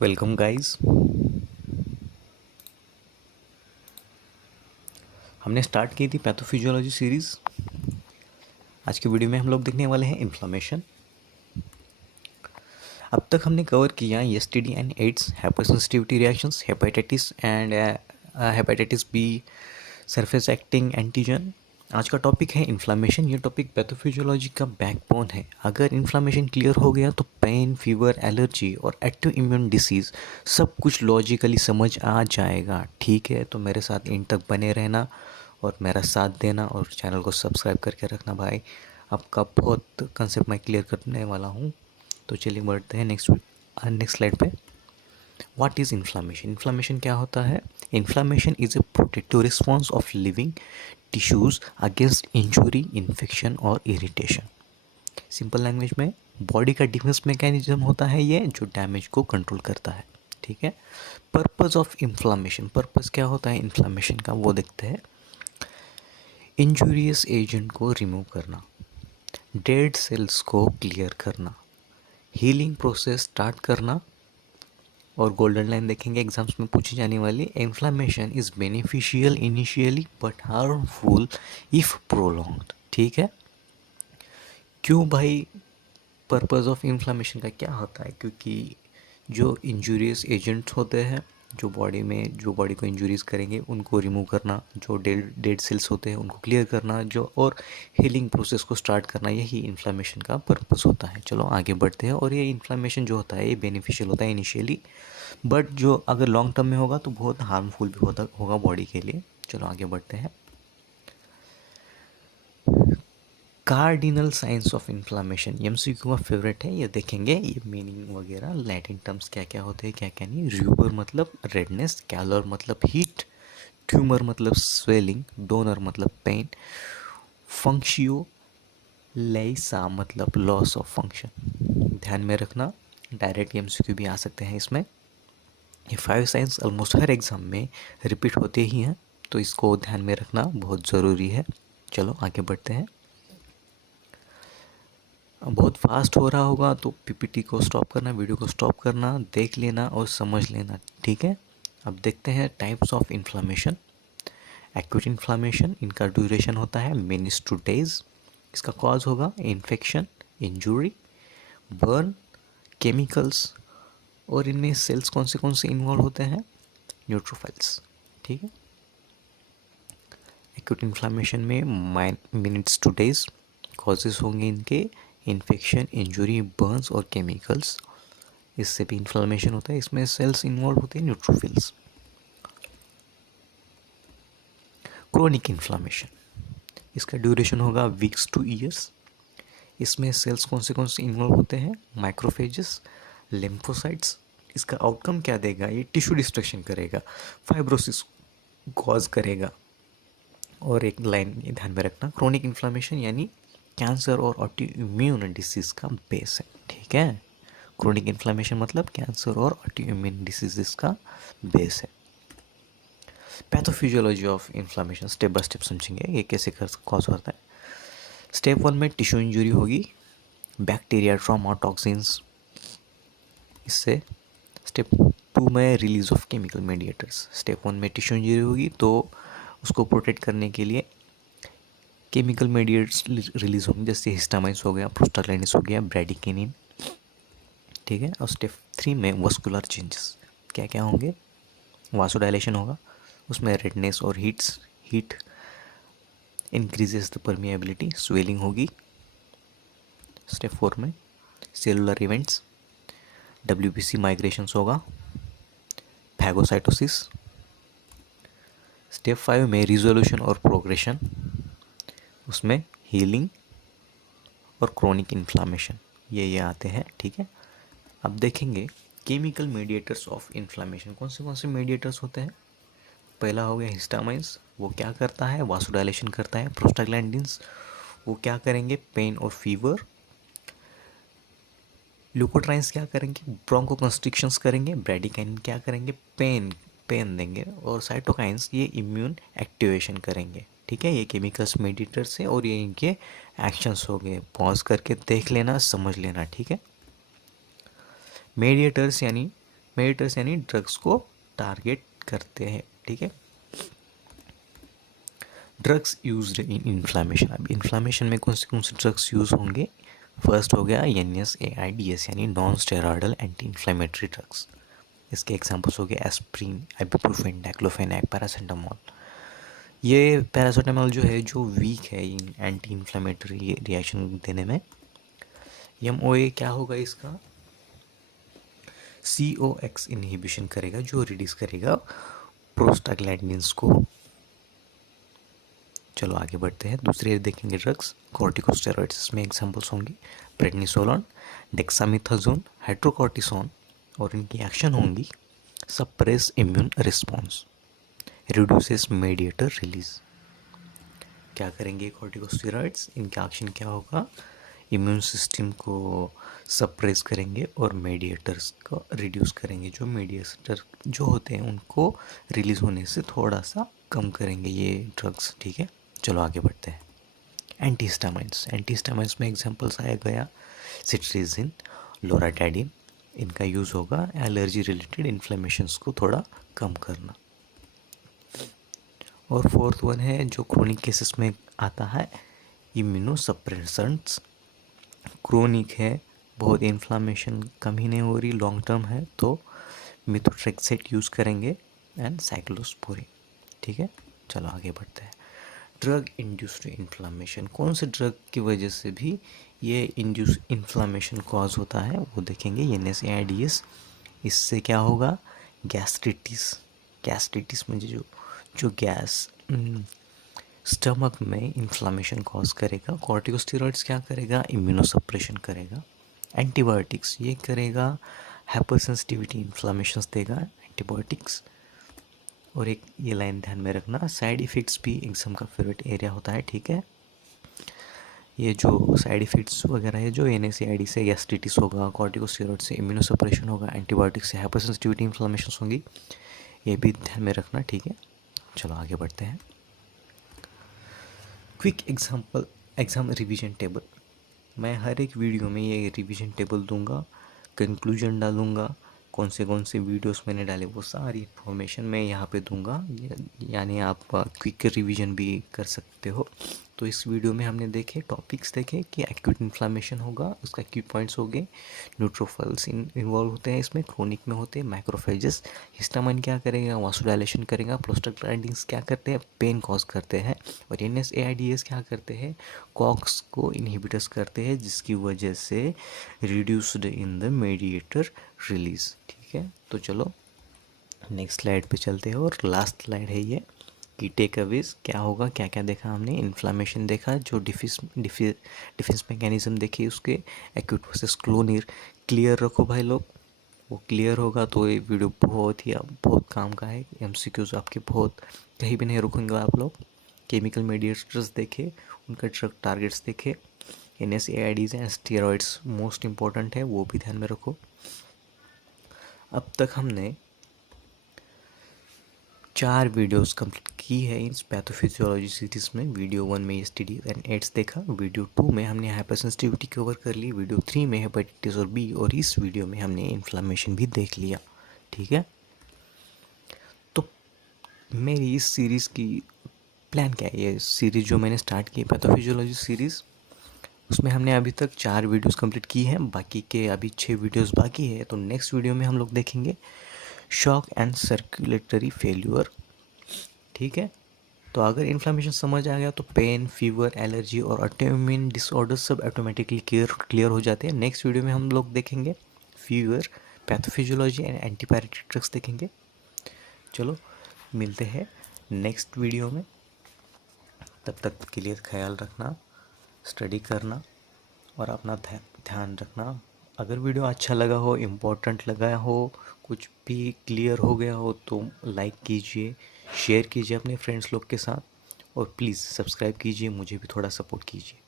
Welcome guys. हमने start की थी पैथोफिजियोलॉजी सीरीज़। आज की वीडियो में हम लोग देखने वाले हैं इन्फ्लामेशन। अब तक हमने कवर किया STD and AIDS, hypersensitivity reactions, hepatitis and hepatitis B, surface acting antigen. आज का टॉपिक है इन्फ्लामेशन। ये टॉपिक पैथोफिजियोलॉजी का बैकबोन है। अगर इन्फ्लामेशन क्लियर हो गया तो पेन, फीवर, एलर्जी और एक्टिव इम्यून डिसीज़ सब कुछ लॉजिकली समझ आ जाएगा। ठीक है, तो मेरे साथ इन तक बने रहना और मेरा साथ देना और चैनल को सब्सक्राइब करके रखना भाई। आपका बहुत कंसेप्ट मैं क्लियर करने वाला हूँ। तो चलिए बढ़ते हैं नेक्स्ट स्लाइड पे। What is inflammation? इन्फ्लामेशन क्या होता है? Inflammation is a protective response of living tissues against injury, infection और इरिटेशन। सिंपल लैंग्वेज में बॉडी का डिफेंस मैकेनिज्म होता है ये, जो डैमेज को कंट्रोल करता है। ठीक है। पर्पस ऑफ इन्फ्लामेशन, पर्पस क्या होता है इन्फ्लामेशन का वो देखते हैं। इंजूरियस एजेंट को रिमूव करना, डेड सेल्स को क्लियर करना, हीलिंग प्रोसेस स्टार्ट करना। और गोल्डन लाइन देखेंगे एग्जाम्स में पूछी जाने वाली, inflammation is beneficial initially but harmful if prolonged. ठीक है। क्यों भाई? पर्पस ऑफ इन्फ्लामेशन का क्या होता है? क्योंकि जो इंजूरियस एजेंट्स होते हैं, जो बॉडी को इंजूरीज करेंगे उनको रिमूव करना, जो डेड सेल्स होते हैं उनको क्लियर करना, जो और हीलिंग प्रोसेस को स्टार्ट करना, यही इन्फ्लामेशन का पर्पस होता है। चलो आगे बढ़ते हैं। और ये इन्फ्लामेशन जो होता है ये बेनिफिशियल होता है इनिशियली, बट जो अगर लॉन्ग टर्म में होगा तो बहुत हार्मफुल भी होगा बॉडी के लिए। चलो आगे बढ़ते हैं। Cardinal science of inflammation MCQ का फेवरेट है, ये देखेंगे ये मीनिंग वगैरह, लैटिन टर्म्स क्या क्या होते हैं क्या क्या नहीं। रूबर मतलब रेडनेस, कैलर मतलब हीट, ट्यूमर मतलब स्वेलिंग, डोनर मतलब पेन, फंक्शियो लेसा मतलब लॉस ऑफ फंक्शन। ध्यान में रखना, डायरेक्ट एमसीक्यू भी आ सकते हैं इसमें। ये 5 साइंस ऑलमोस्ट हर एग्ज़ाम में रिपीट होते ही हैं, तो इसको ध्यान में रखना बहुत ज़रूरी है। चलो आगे बढ़ते हैं। बहुत फास्ट हो रहा होगा तो पीपीटी को स्टॉप करना, वीडियो को स्टॉप करना, देख लेना और समझ लेना। ठीक है। अब देखते हैं types of inflammation. Acute inflammation, इनका ड्यूरेशन होता है मिनट्स टू डेज। इसका कॉज होगा इन्फेक्शन, इंजुरी, बर्न, केमिकल्स। और इनमें सेल्स कौन से इन्वॉल्व होते हैं? न्यूट्रोफिल्स। ठीक है। एक्यूट इन्फ्लामेशन में मिनट्स टू डेज कॉजेज होंगे इनके इन्फेक्शन, इंजुरी, बर्न्स और केमिकल्स। इससे भी इन्फ्लामेशन होता है। इसमें सेल्स इन्वॉल्व होते हैं न्यूट्रोफिल्स। क्रोनिक इन्फ्लामेशन, इसका ड्यूरेशन होगा वीक्स टू ईयर्स। इसमें सेल्स कौन से इन्वॉल्व होते हैं? Microphages, lymphocytes. इसका आउटकम क्या देगा? ये टिश्यू डिस्ट्रक्शन करेगा, फाइब्रोसिस कॉज करेगा। और एक लाइन ये ध्यान में रखना, क्रोनिक इन्फ्लामेशन यानी कैंसर और ऑटो इम्यून डिसीज़ का बेस है। ठीक है। क्रोनिक इन्फ्लामेशन मतलब कैंसर और ऑटो इम्यून डिसीज़ का बेस है। Pathophysiology of inflammation step by step समझेंगे ये कैसे कॉज होता है। स्टेप 1 में टिश्यू इंजरी होगी, बैक्टीरिया, ट्रॉमा, टॉक्सिन्स। इससे स्टेप 2 में release of chemical mediators. Step 1 में टिश्यू इंजरी होगी तो उसको प्रोटेक्ट करने के लिए केमिकल मेडिएट्स रिलीज होंगे, जैसे हिस्टामाइंस हो गया, प्रोस्टाग्लैंडिन्स हो गया, ब्रैडिकिनिन। ठीक है। और स्टेप 3 में वस्कुलर चेंजेस क्या क्या होंगे? वासोडाइलेशन होगा, उसमें रेडनेस और heat increases the permeability, swelling होगी। स्टेप 4 में सेलुलर इवेंट्स, डब्ल्यूबीसी माइग्रेशंस होगा, फैगोसाइटोसिस। स्टेप 5 में रिजोल्यूशन और प्रोग्रेशन, उसमें हीलिंग और क्रोनिक इन्फ्लामेशन ये आते हैं। ठीक है। अब देखेंगे केमिकल मेडिएटर्स ऑफ इन्फ्लामेशन कौन से मेडिएटर्स होते हैं। पहला हो गया हिस्टामाइंस, वो क्या करता है? वासोडाइलेशन करता है। प्रोस्टाग्लैंडिन्स वो क्या करेंगे? पेन और फीवर। ल्यूकोट्राइन्स क्या करेंगे? ब्रोंकोकंस्ट्रिक्शंस करेंगे। ब्रैडिकाइनिन क्या करेंगे? पेन देंगे। और साइटोकाइंस ये इम्यून एक्टिवेशन करेंगे। ठीक है। ये केमिकल्स मेडिएटर्स है और ये इनके एक्शंस हो गए। पॉज करके देख लेना, समझ लेना। ठीक है। मेडिएटर्स यानी मेडिएटर्स यानी ड्रग्स को टारगेट करते हैं, ठीक है। ड्रग्स यूज्ड इन इन्फ्लामेशन, अब इन्फ्लामेशन में कौन से ड्रग्स यूज़ होंगे। फर्स्ट हो गया NSAIDs यानी non steroidal anti inflammatory drugs. इसके एग्जांपल्स हो गए एस्प्रिन, इबुप्रोफेन, डाइक्लोफेनेक, पैरासीटामोल। ये पैरासीटामोल जो है जो वीक है इन एंटी इन्फ्लेमेटरी रिएक्शन देने में। MOA क्या होगा इसका, COX इनहिबिशन करेगा जो रिड्यूस करेगा प्रोस्टाग्लैंडिन्स को। चलो आगे बढ़ते हैं, दूसरे देखेंगे ड्रग्स कॉर्टिकोस्टेरॉइड्स। इसमें एग्जांपल्स होंगे प्रेडनिसोलोन, डेक्सामेथाजोन, हाइड्रोकॉर्टिसोन, और इनकी एक्शन होंगी suppress immune response, reduces mediator release. क्या करेंगे कॉर्टिकोस्टेरॉइड्स, इनका एक्शन क्या होगा, इम्यून सिस्टम को सप्रेस करेंगे और मेडिएटर्स को रिड्यूस करेंगे। जो मेडिएटर जो होते हैं उनको रिलीज होने से थोड़ा सा कम करेंगे ये ड्रग्स, ठीक है। चलो आगे बढ़ते हैं। एंटीहिस्टामाइन्स, एंटीहिस्टामाइन्स में एग्जांपल्स आया गया सिट्रिजिन, लोराटाइडिन। इनका यूज़ होगा एलर्जी रिलेटेड इन्फ्लेमेशंस को थोड़ा कम करना। और फोर्थ वन है जो क्रोनिक केसेस में आता है, इम्यूनोसप्रेसेंट्स। क्रोनिक है, बहुत इन्फ्लामेशन कम ही नहीं हो रही, लॉन्ग टर्म है तो मिथोट्रेक्सेट यूज़ करेंगे एंड साइक्लोस्पोरिन, ठीक है। चलो आगे बढ़ते हैं। ड्रग इंड्यूस्ड इन्फ्लामेशन, कौन से ड्रग की वजह से भी ये इंड्यूस इन्फ्लामेशन कॉज होता है वो देखेंगे, NSAIDs। इससे क्या होगा, गैस्ट्रिटिस, गैस्ट्रिटिस में जो गैस स्टमक में इन्फ्लामेशन कॉज करेगा। कॉर्टिकोस्टेरॉइड्स क्या करेगा, इम्यूनोसप्रेशन करेगा। एंटीबायोटिक्स ये करेगा हाइपर सेंसिटिविटी इन्फ्लामेशंस देगा एंटीबायोटिक्स। और एक ये लाइन ध्यान में रखना, साइड इफ़ेक्ट्स भी एग्जाम का फेवरेट एरिया होता है, ठीक है। ये जो साइड इफ़ेक्ट्स वगैरह है जो NSAID से गैस्ट्रिटिस होगा, कॉर्टिकोस्टेरॉइड से इम्यूनोसप्रेशन होगा, एंटीबायोटिक्स से हाइपर सेंसिटिविटी इन्फ्लामेशंस होंगी, ये भी ध्यान में रखना, ठीक है। चलो आगे बढ़ते हैं। Quick example, exam revision table. मैं हर एक वीडियो में ये रिवीजन टेबल दूंगा, कंक्लूजन डालूंगा, कौन से वीडियोस मैंने डाले वो सारी इन्फॉर्मेशन मैं यहाँ पे दूंगा, यानी आप क्विक रिवीजन भी कर सकते हो। तो इस वीडियो में हमने देखे टॉपिक्स देखे कि एक्यूट इन्फ्लामेशन होगा, उसका की पॉइंट्स हो गए, न्यूट्रोफिल्स इन्वॉल्व होते हैं इसमें, क्रोनिक में होते हैं मैक्रोफेजेस, हिस्टामाइन क्या करेगा, वासोडाइलेशन करेगा, प्रोस्टाग्लैंडिन्स क्या करते हैं, पेन कॉज करते हैं, और NSAIDs क्या करते हैं, कॉक्स को इनहिबिटर्स करते हैं जिसकी वजह से reduced in the mediator release, ठीक है। तो चलो नेक्स्ट स्लाइड पे चलते हैं, और लास्ट स्लाइड है ये कि टेक अवेज क्या होगा, क्या क्या देखा हमने, इन्फ्लामेशन देखा, जो डिफेंस मैकेनिज्म देखी उसके, एक्यूट वर्सेस क्रोनिक क्लियर रखो भाई लोग, वो क्लियर होगा तो ये वीडियो बहुत काम का है। MCQs आपके बहुत कहीं भी नहीं रुकेंगे आप लोग। केमिकल मेडिएटर्स देखे, उनका ड्रग टारगेट्स देखे, NSAIDs and steroids most important है, वो भी ध्यान में रखो। अब तक हमने 4 वीडियोस कंप्लीट की है इस पैथोफिजियोलॉजी सीरीज़ में। वीडियो 1 में STD एंड एड्स देखा, वीडियो 2 में हमने हाइपरसेंसिटिविटी कवर कर ली, वीडियो 3 में हेपेटाइटिस और B, और इस वीडियो में हमने इन्फ्लामेशन भी देख लिया, ठीक है। तो मेरी इस सीरीज़ की प्लान क्या है, ये सीरीज़ जो मैंने स्टार्ट की पैथोफिजियोलॉजी सीरीज़, उसमें हमने अभी तक 4 वीडियोस कंप्लीट की हैं, बाकी के अभी 6 वीडियोस बाकी है। तो नेक्स्ट वीडियो में हम लोग देखेंगे शॉक एंड सर्कुलेटरी फेल्यूर, ठीक है। तो अगर इन्फ्लामेशन समझ आ गया तो पेन, फीवर, एलर्जी और ऑटोइम्यून डिसऑर्डर सब ऑटोमेटिकली क्लियर हो जाते हैं। नेक्स्ट वीडियो में हम लोग देखेंगे fever, pathophysiology and antipyretic drugs देखेंगे। चलो मिलते हैं नेक्स्ट वीडियो में, तब तक के लिए ख्याल रखना, स्टडी करना और अपना ध्यान रखना। अगर वीडियो अच्छा लगा हो, इम्पोर्टेंट लगा हो, कुछ भी क्लियर हो गया हो तो लाइक कीजिए, शेयर कीजिए अपने फ्रेंड्स लोग के साथ, और प्लीज़ सब्सक्राइब कीजिए, मुझे भी थोड़ा सपोर्ट कीजिए।